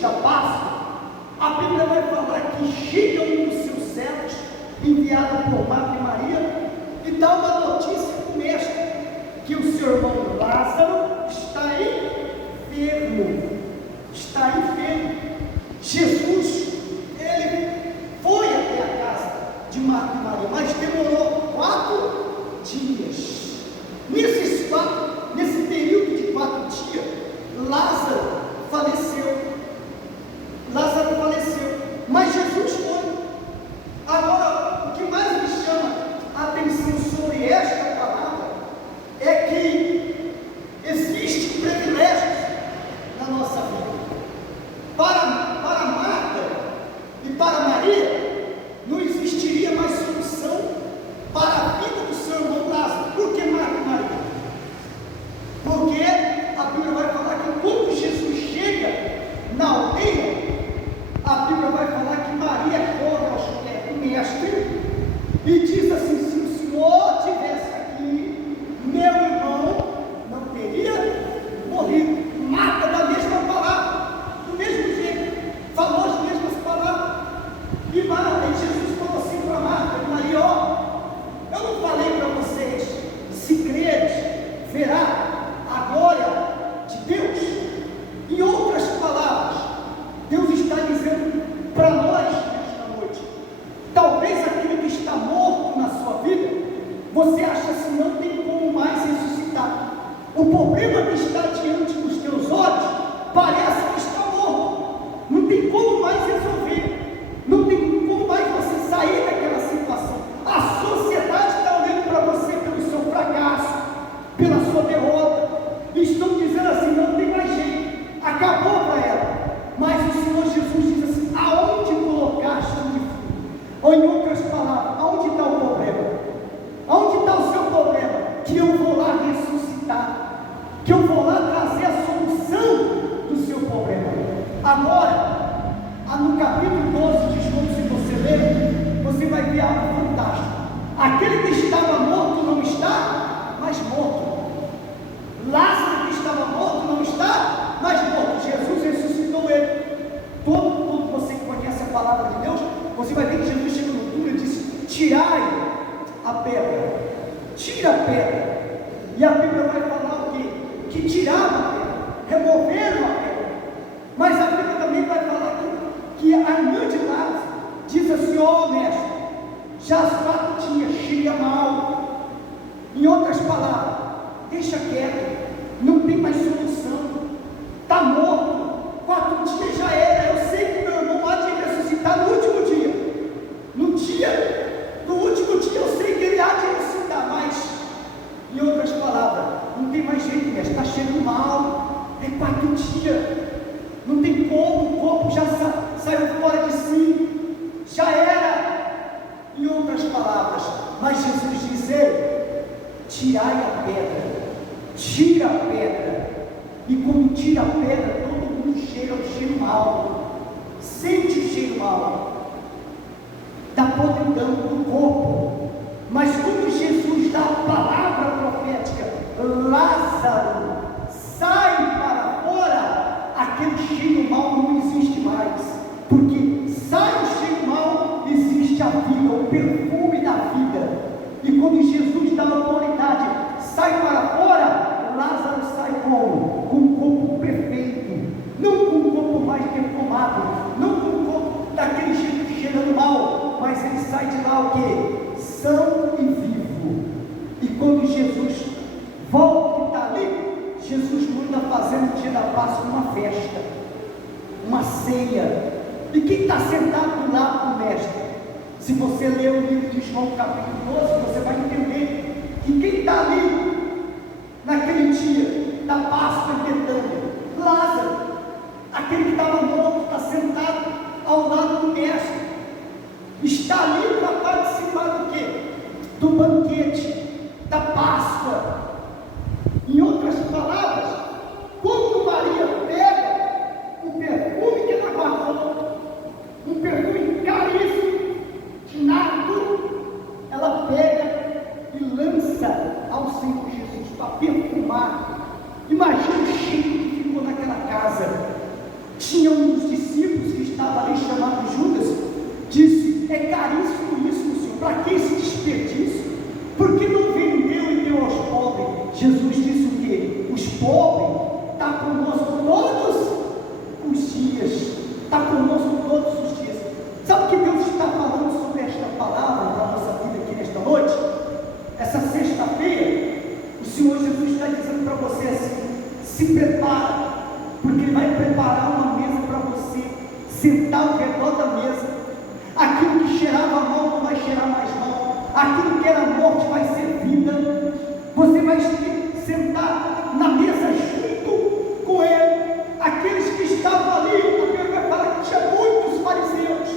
da Páscoa, a Bíblia vai falar que chega um dos seus servos, enviado por Marta e Maria, e dá uma notícia para o mestre, que o seu irmão Lázaro está enfermo. Jesus, ele foi até a casa de Marta e Maria, mas demorou 4 dias. Nesse período de 4 dias, Lázaro faleceu. Mas Jesus foi. Agora, o que mais me chama a atenção sobre esta palavra é que existem privilégios na nossa vida. Para Marta e para Maria, não existiria mais solução para a vida do seu irmão Lázaro. Por que Marta e Maria? Porque a Bíblia vai falar que quando Jesus chega na aldeia, a Bíblia vai falar que Maria corre aos pés do mestre e diz assim: se o Senhor estivesse aqui, meu irmão não teria morrido. Marta, da mesma palavra, do mesmo jeito, falou as mesmas palavras. E Jesus falou assim para Marta e Maria: ó, eu não falei para vocês, se creres, verá a glória de Deus. Em outras palavras, Deus está dizendo para nós nesta noite: talvez aquilo que está morto na sua vida, você acha assim, não tem como mais ressuscitar. O problema que está diante dos teus olhos parece que está morto, não tem como mais resolver, não tem como mais você sair daquela situação. A sociedade está olhando para você pelo seu fracasso, pela sua derrota, e estão dizendo assim: não tem mais jeito, acabou para ela. Mas o Senhor Jesus diz assim: aonde colocaste o defunto? Ou em outras palavras, aonde está o problema? Aonde está o seu problema? Que eu vou lá ressuscitar, que eu vou lá trazer a solução do seu problema. Agora, no capítulo 12 de João, se você ler, você vai ver algo fantástico. Aquele que estava morto não está mais morto. Lázaro, que estava morto, não está mais morto. Jesus ressuscitou ele. Todo você que conhece a palavra de Deus, você vai ver que Jesus chega no túmulo e disse: tirai a pedra, tira a pedra. E a Bíblia vai falar o quê? Que tiraram a pedra, removeram a pedra. Mas a Bíblia também vai falar que a irmã de Lázaro diz assim: ó mestre, já as 4 dias cheia mal. Em outras palavras, deixa quieto, não tem mais solução, está morto, 4 dias já era. Eu sei que meu irmão há de ressuscitar no último dia. No último dia eu sei que ele há de ressuscitar, mas, em outras palavras, não tem mais jeito, mestre, está cheio mal, é 4 dias, não tem como, o corpo já saiu fora de si, já era. Em outras palavras, mas Jesus diz: ei, tirai a pedra, tira a pedra. E quando tira a pedra, todo mundo cheira o cheiro mal, sente o cheiro mal da podridão do corpo. Mas quando Jesus dá a palavra profética: Lázaro, sai para fora, aquele cheiro mal não existe mais, porque sai o cheiro mal, existe a vida, o perfume da vida. E quando Jesus dá a autoridade: sai para fora, Lázaro sai como? Com um corpo perfeito, não com um corpo mais perfumado, não com um corpo daquele jeito cheirando mal, mas ele sai de lá o quê? São e vivo. E quando Jesus volta, que está ali, Jesus manda fazer no dia da Páscoa uma festa, uma ceia. E quem está sentado do lado do mestre? Se você ler o livro de João capítulo 12, você vai entender que quem está ali naquele dia da Páscoa em Betânia, Lázaro, aquele que estava morto, está sentado ao lado do mestre, está ali para participar do quê? Do banquete, da Páscoa. Em outras palavras, quando Maria pega o perfume que ela guardou, um perfume caríssimo, de nardo, ela pega e lança ao Senhor Jesus para perfumar. Imagina o cheiro porque Ele vai preparar uma mesa para você, sentar ao redor da mesa. Aquilo que cheirava mal não vai cheirar mais mal, aquilo que era morte vai ser vida. Você vai sentar na mesa junto com Ele. Aqueles que estavam ali, a Bíblia vai falar que tinha muitos fariseus,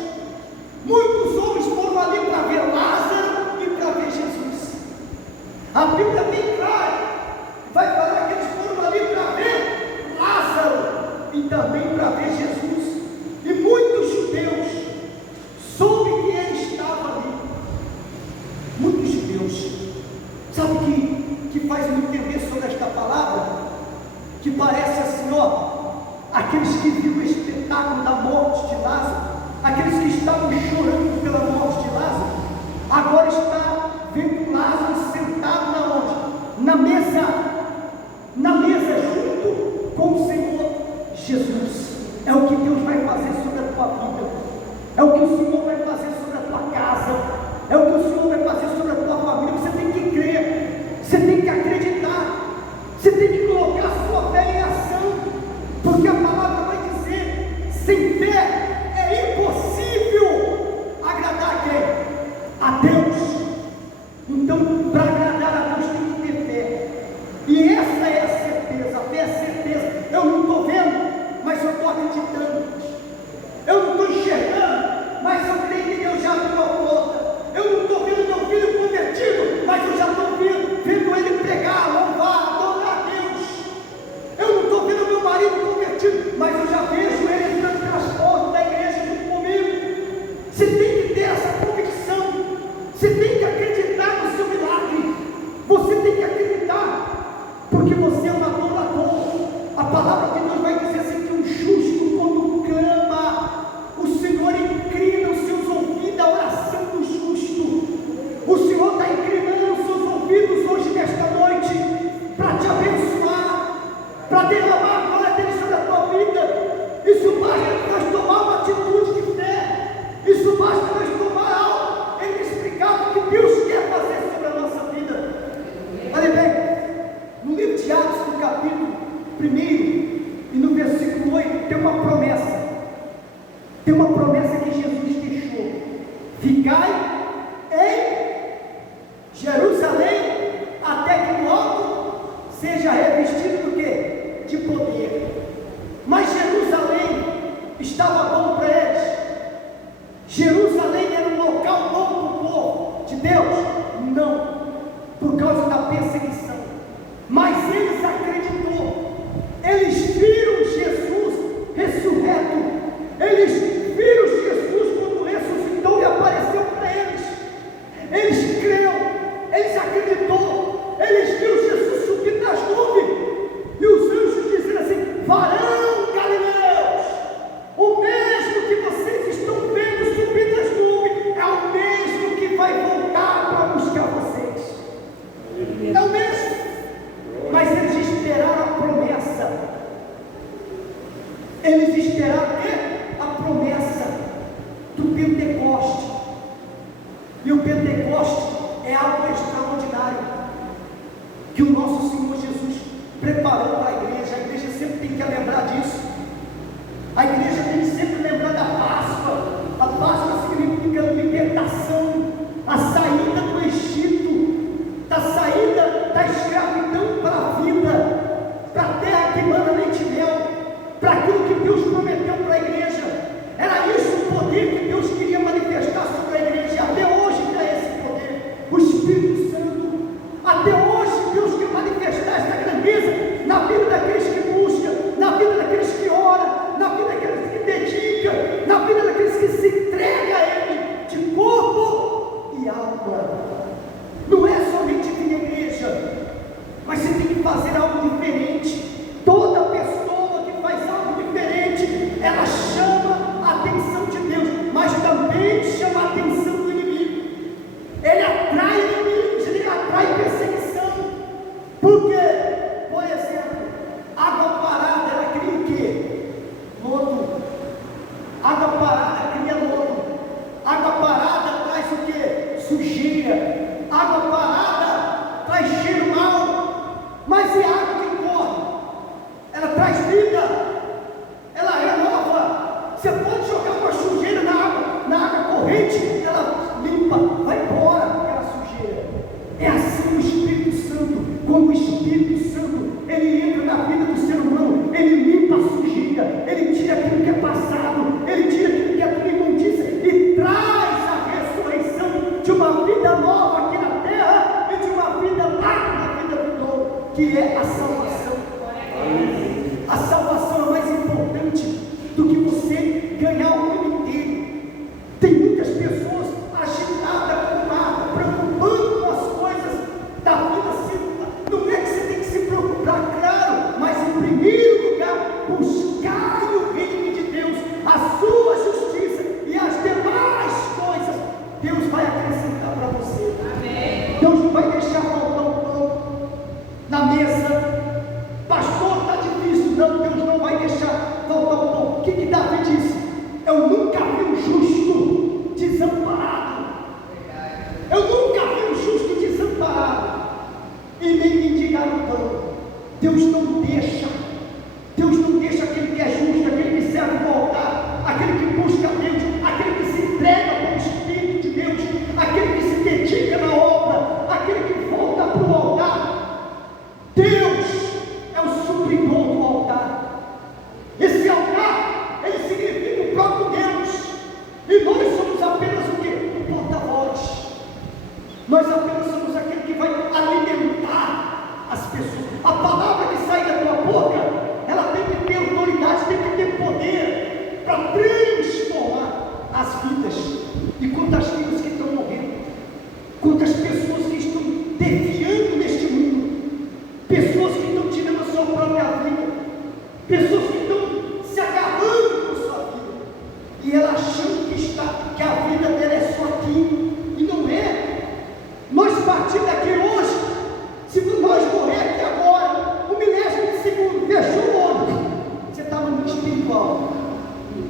muitos homens foram ali para ver Lázaro e para ver Jesus. A Bíblia bem clara, vai falar que eles foram ali para ver Lázaro e também para ver Jesus. E muitos judeus soube que ele estava ali. Muitos judeus. Sabe que faz me entender sobre esta palavra? Que parece assim, ó, aqueles que viram o espetáculo da morte de Lázaro, aqueles que estavam chorando pela morte de Lázaro, agora está vendo Lázaro sentado na onde? Na mesa junto com o Senhor Jesus. É o que Deus vai fazer sobre a tua vida, é o que o Senhor vai fazer sobre a tua casa, é o que o Senhor vai fazer sobre a tua família. Você tem que crer, você tem que acreditar, você tem que colocar a sua fé em ação, porque a palavra vai dizer: sem fé é impossível agradar a quem? A Deus. Então, para agradar a Deus tem que ter fé, e essa é a certeza. A fé é a certeza. Eu não estou vendo, mas eu estou acreditando. Eu não estou enxergando, mas eu creio que Deus já abriu a porta. Eu não estou vendo meu filho convertido, mas eu já estou vendo ele pregar, louvar, adorar a Deus. Eu não estou vendo meu marido convertido, mas eu já vejo ele entrando pelas portas da igreja junto comigo. Você tem que ter essa convicção, você tem que acreditar no seu milagre, você tem que acreditar, porque você é um adorador. A palavra de Deus vai dizer assim, que um justo quando clama, o Senhor inclina os seus ouvidos à oração do justo. O Senhor está inclinando os seus ouvidos hoje, nesta noite, para te abençoar, para derramar a glória dele sobre a tua vida. Isso basta nós tomar uma atitude de fé, isso basta nós tomar algo inexplicável que Deus quer fazer sobre a nossa vida. Olha bem, no livro de Atos, no capítulo 1 e no versículo 8, tem uma promessa. Tem uma promessa que Jesus deixou: ficai em Jerusalém até que logo seja revestido do quê? De poder. Mas Jerusalém estava bom para eles? Jerusalém era um local bom para o povo de Deus? Não, por causa da perseguição. Mas eles acreditou, eles viram Jesus ressurreto, eles viram Jesus quando ressuscitou e apareceu para eles. Eles creram, eles acreditou, eles viram Jesus subir nas nuvens, e os anjos dizendo assim: varão galileus, o mesmo que vocês estão vendo subir nas nuvens é o mesmo que vai voltar para buscar vocês. É o mesmo. Mas eles esperaram a promessa. Eles esperaram o quê? A promessa do Pentecoste. E o Pentecoste é algo extraordinário que o nosso Senhor Jesus preparou para a igreja. A igreja sempre tem que lembrar disso. A igreja tem que sempre lembrar da Páscoa. A Páscoa significa libertação, a saída do Egito, da saída da escravidão para a vida, para a terra que manda leite e mel, para aquilo que Deus prometeu para a igreja. Era isso o poder que Deus queria manifestar sobre a igreja. E até hoje é esse poder, o Espírito Santo. Até hoje Deus quer manifestar essa grandeza na vida daqueles que buscam, na vida daqueles que oram, na vida daqueles que dedicam, na vida daqueles que se entregam a Ele de corpo e alma. Não é somente vir à igreja, mas você tem que fazer algo diferente. Toda pessoa que faz algo diferente, ela chama a atenção de Deus, mas também chama a atenção corrente, ela limpa, vai embora aquela sujeira. É assim o Espírito Santo. Quando o Espírito Santo ele entra na vida do ser humano, ele limpa a sujeira, ele tira aquilo que é passado, ele tira aquilo que é tudo imundícia e traz a ressurreição de uma vida nova aqui na terra e de uma vida lá na vida do novo, que é a salvação. A salvação é mais importante do que você ganhar o mundo inteiro. Tem muitas pessoas agitadas com nada, preocupando com as coisas da vida. Não é que você tem que se preocupar, claro, mas em primeiro lugar, buscai o reino de Deus, a sua justiça e as demais coisas, Deus vai acrescentar para você. Amém. Deus não vai deixar faltar um pão na mesa. Pastor, está difícil. Não, Deus não vai deixar faltar um pão. O que Davi disse? Eu nunca vi um justo desamparado. Eu nunca vi um justo desamparado e nem mendigar o pão. Deus não deixa. Deus não deixa aquele que é justo, aquele que serve no altar, aquele que busca Deus, aquele que se entrega para o Espírito de Deus, aquele que se dedica na obra, aquele que volta para o altar. Deus é o supridor do altar. Esse altar, ele significa o próprio Deus. E nós somos apenas o quê? O porta-voz. Nós apenas somos aquele que vai alimentar as pessoas. A palavra que sai da tua boca, ela tem que ter autoridade, tem que ter poder para transformar as vidas. E quantas vidas que estão morrendo, quantas pessoas que estão desviando neste mundo, pessoas que estão tirando a sua própria vida, pessoas que estão se agarrando com a sua vida, e ela achando que a vida dela é só aqui, e não é. Nós partimos daqui hoje, se nós morrer aqui agora, um milésimo de segundo, fechou o olho, você está no mundo espiritual,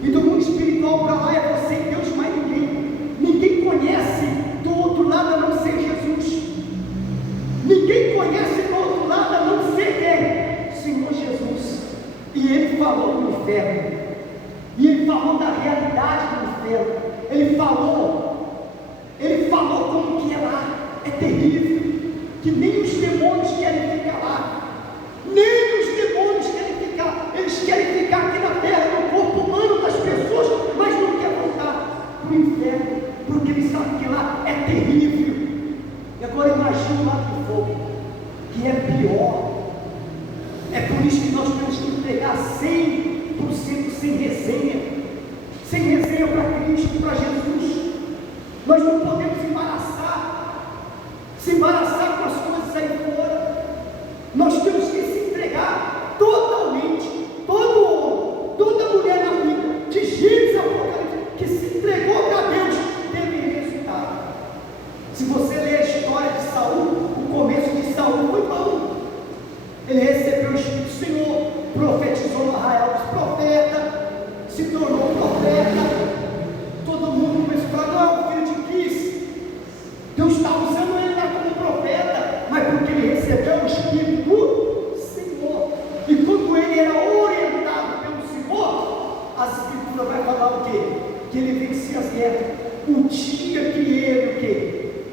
e do mundo espiritual para lá é você e Deus, mais ninguém conhece do outro lado a não ser Jesus. Ninguém conhece do outro lado a não ser quem? Senhor Jesus. E Ele falou do inferno, e Ele falou da realidade do inferno, Ele falou como que é lá, é terrível, que nem os demônios querem ficar lá, nem os demônios querem ficar lá, eles querem ficar aqui na terra, no corpo humano das pessoas, mas não querem voltar para o inferno, porque eles sabem que lá é terrível. E agora imagine o lago de fogo, que é pior. É por isso que nós temos que entregar 100% sem resenha para Cristo, para Jesus. Nós não podemos se embaraçar com as coisas aí fora. Nós temos que se entregar totalmente. Todo homem, toda mulher na vida, de Gênesis a Apocalipse, que se entregou para Deus, teve resultado. Se você ler a história de Saul, o começo de Saul foi bom. Ele recebeu o Espírito do Senhor, profetizou no arraial dos profetas, se tornou profeta. Todo mundo começou a falar: não, filho de Quis. Deus está usando ele lá como profeta, mas porque ele recebeu o Espírito do Senhor. E quando ele era orientado pelo Senhor, a Escritura vai falar o quê? Que ele vencia as guerras. O dia que ele, o quê?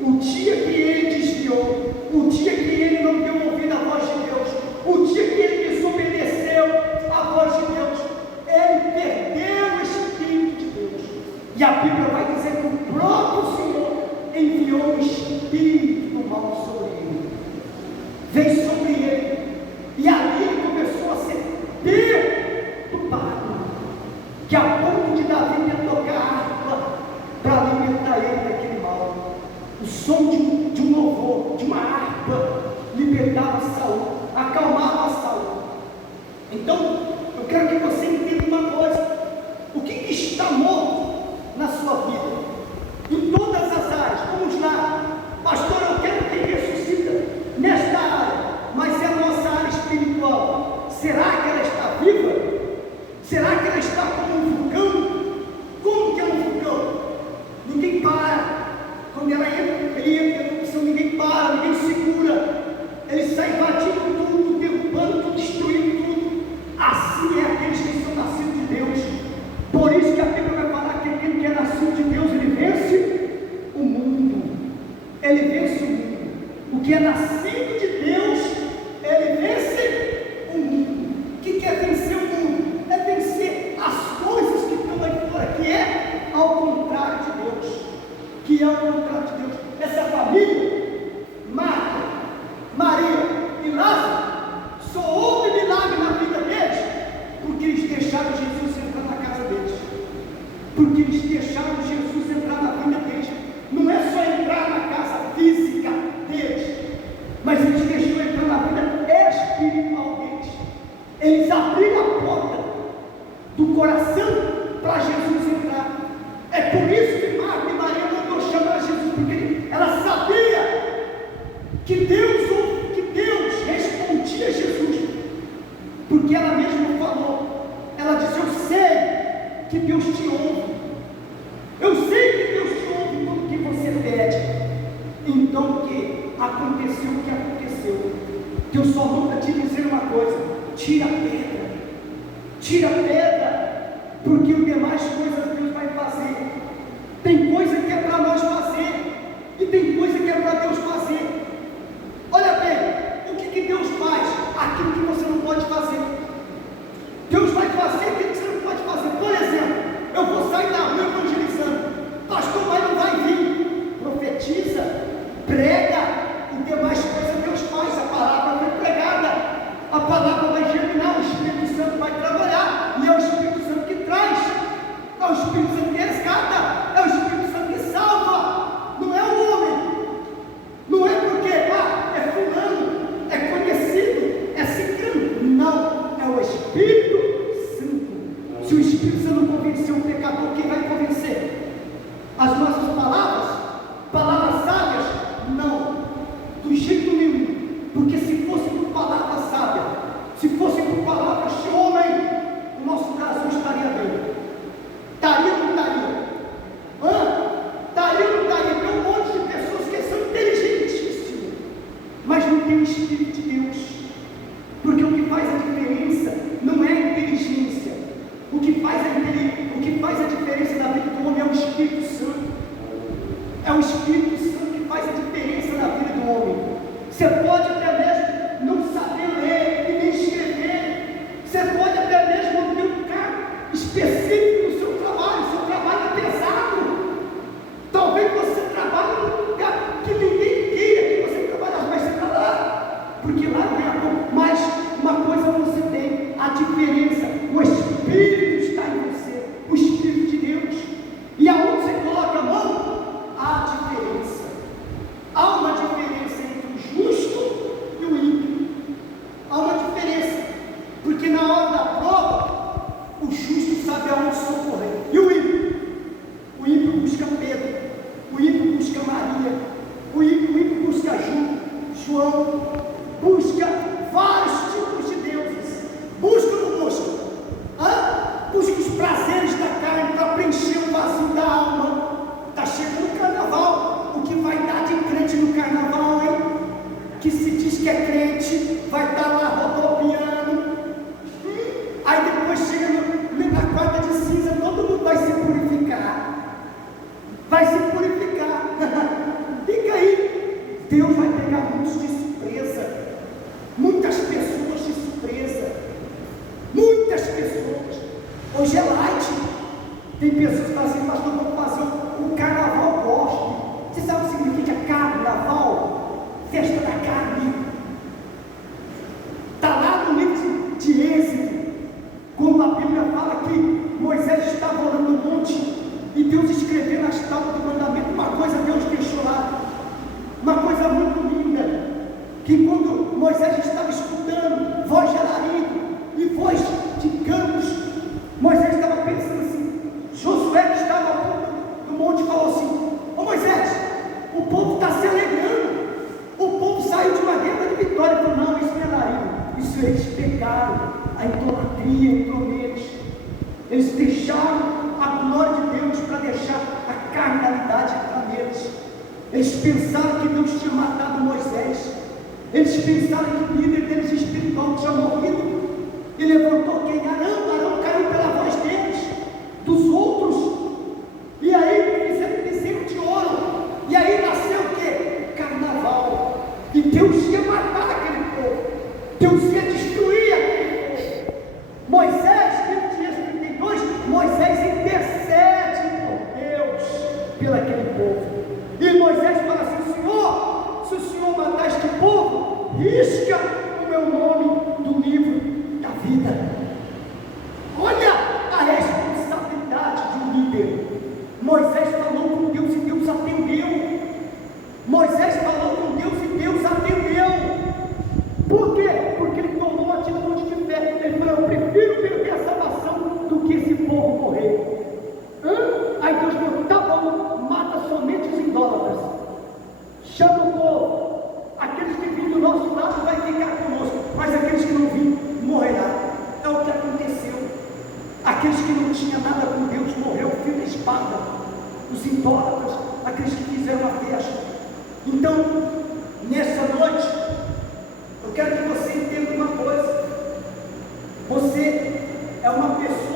O dia que ele desviou, o dia que ele não deu ouvido à voz de Deus, o dia que ele desobedeceu à voz de Deus, ele perdeu o Espírito de Deus. E a Bíblia vai dizer que o próprio Senhor enviou o Espírito do mal sobre ele. Veio sobre ele. E ali ele começou a ser perturbado, que a ponto de Davi ter tocar harpa para alimentar ele daquele mal. O som de um louvor, de uma harpa, libertava Saul, acalmava Saul. Então, eu quero que você entenda uma coisa: o que está morto na sua O que é nascido de Deus, ele vence o mundo. O que é vencer o mundo? É vencer as coisas que estão aqui fora, que é ao contrário de Deus. Que é ao contrário de Deus. Essa família, Marta, Maria e Lázaro, só houve milagre na vida deles porque eles deixaram Jesus entrar na casa deles. Porque eles deixaram Jesus entrar na vida deles. Não é só entrar na casa física deles, mas eles deixaram entrar na vida espiritual deles. Eles abriram a porta do coração para Jesus entrar. É por isso que Marta e Maria mandou chamar Jesus, porque ela sabia que Deus respondia a Jesus, porque ela mesma falou. Ela disse: eu sei que Deus te ouve, eu sei que Deus te ouve tudo que você pede. Então o que aconteceu? O que aconteceu? Que eu só vou te dizer uma coisa: tira a pedra, porque as demais coisas Deus vai fazer. Tem coisa que é para nós fazer e tem coisa que é para Deus fazer. Olha bem, o que Deus faz? Aquilo que você não pode fazer. Deus vai fazer aquilo que você não pode fazer. Por exemplo, eu vou sair da rua evangelizando, pastor, mas não vai vir. Profetiza, prega, e demais coisas Deus faz. A palavra foi pregada, a palavra vai germinar, o Espírito Santo vai trabalhar, e é o Espírito Santo que traz, é o Espírito Santo que resgata, é o Espírito Santo que salva, não é o homem. Não é porque é fulano, é conhecido, é ciclano. Não, é o Espírito Santo. Se o Espírito Santo não convencer o pecador, quem vai convencer? As nossas palavras? Palavras sábias? Não, do jeito nenhum. Porque se fosse por palavra sábia, se fosse por palavras de homem, o nosso caso estaria bem. Estaria ou não estaria? Estaria ou não estaria? Tem um monte de pessoas que são inteligentíssimas, mas não tem o Espírito de Deus. Porque o que faz a diferença não é a inteligência. O que faz a diferença na vida do homem é o Espírito Santo. É o Espírito Santo que faz a diferença na vida do homem. Você pode até mesmo não saber ler e nem escrever. Você pode até mesmo não ter um cargo específico no seu trabalho. O seu trabalho é pesado. Talvez você trabalhe num lugar que ninguém queira que você trabalhe, mas você está lá, porque lá não é bom. Mas uma coisa você tem: a diferença. O Espírito está em você, o Espírito de Deus. E aonde você coloca a mão, há diferença. Há uma diferença entre o justo e o ímpio. Há uma diferença, porque na hora da prova, o justo sabe aonde socorrer. E o ímpio? O ímpio busca Pedro, o ímpio busca Maria, o ímpio busca João, busca vários tipos de deuses. Busca ou não busca? Busca os prazeres da carne para preencher o vazio da alma. Está chegando o carnaval. O que vai dar de crente no carnaval, hein? Que se diz que é crente, vai estar lá rodopiando. Aí depois chega na quarta de cinza, todo mundo vai se purificar. Vai se purificar. Fica aí. Deus vai pegar muitos de surpresa. Muitas pessoas de surpresa. Muitas pessoas. Hoje é light. Tem pessoas que falam assim: pastor, vamos fazer um carnaval gospel. Você sabe o que significa carnaval? Festa da carne. Está lá no livro de Êxodo, quando a Bíblia fala que Moisés estava orando no monte e Deus escreveu nas tábuas do mandamento. Uma coisa Deus deixou lá, uma coisa muito linda, que quando Moisés estava escutando voz de alarido e voz de campos, Moisés estava pensando assim. Josué, que estava no monte, falou assim: ô Moisés, o povo está se alegrando, o povo saiu de uma guerra de vitória. Ele falou: não, isso não é alarido, isso eles pecaram, a idolatria entrou neles. Eles deixaram a glória de Deus para deixar a carnalidade entrar neles. Eles pensaram que Deus tinha matado Moisés. Eles pensaram que o líder deles espiritual tinha morrido e levantou quem? Arão caiu pela voz deles, dos outros. E aí fizeram bezerro de ouro. E aí nasceu o quê? Carnaval. E risca o meu nome do livro da vida. Olha a responsabilidade de um líder. Moisés falou com Deus e Deus atendeu. Moisés falou com Deus e Deus atendeu. Por quê? Porque ele tomou uma atitude de fé. Ele falou: eu prefiro perder a salvação do que esse povo morrer. Aí Deus falou: tá bom, mata somente os idólatras, chama o povo, aqueles que vêm do nosso lado vai ficar conosco, mas aqueles que não vêm morrerá. É o que aconteceu. Aqueles que não tinham nada com Deus morreu o fio da espada, os idólatras, aqueles que fizeram a festa. Então, nessa noite, eu quero que você entenda uma coisa: você é uma pessoa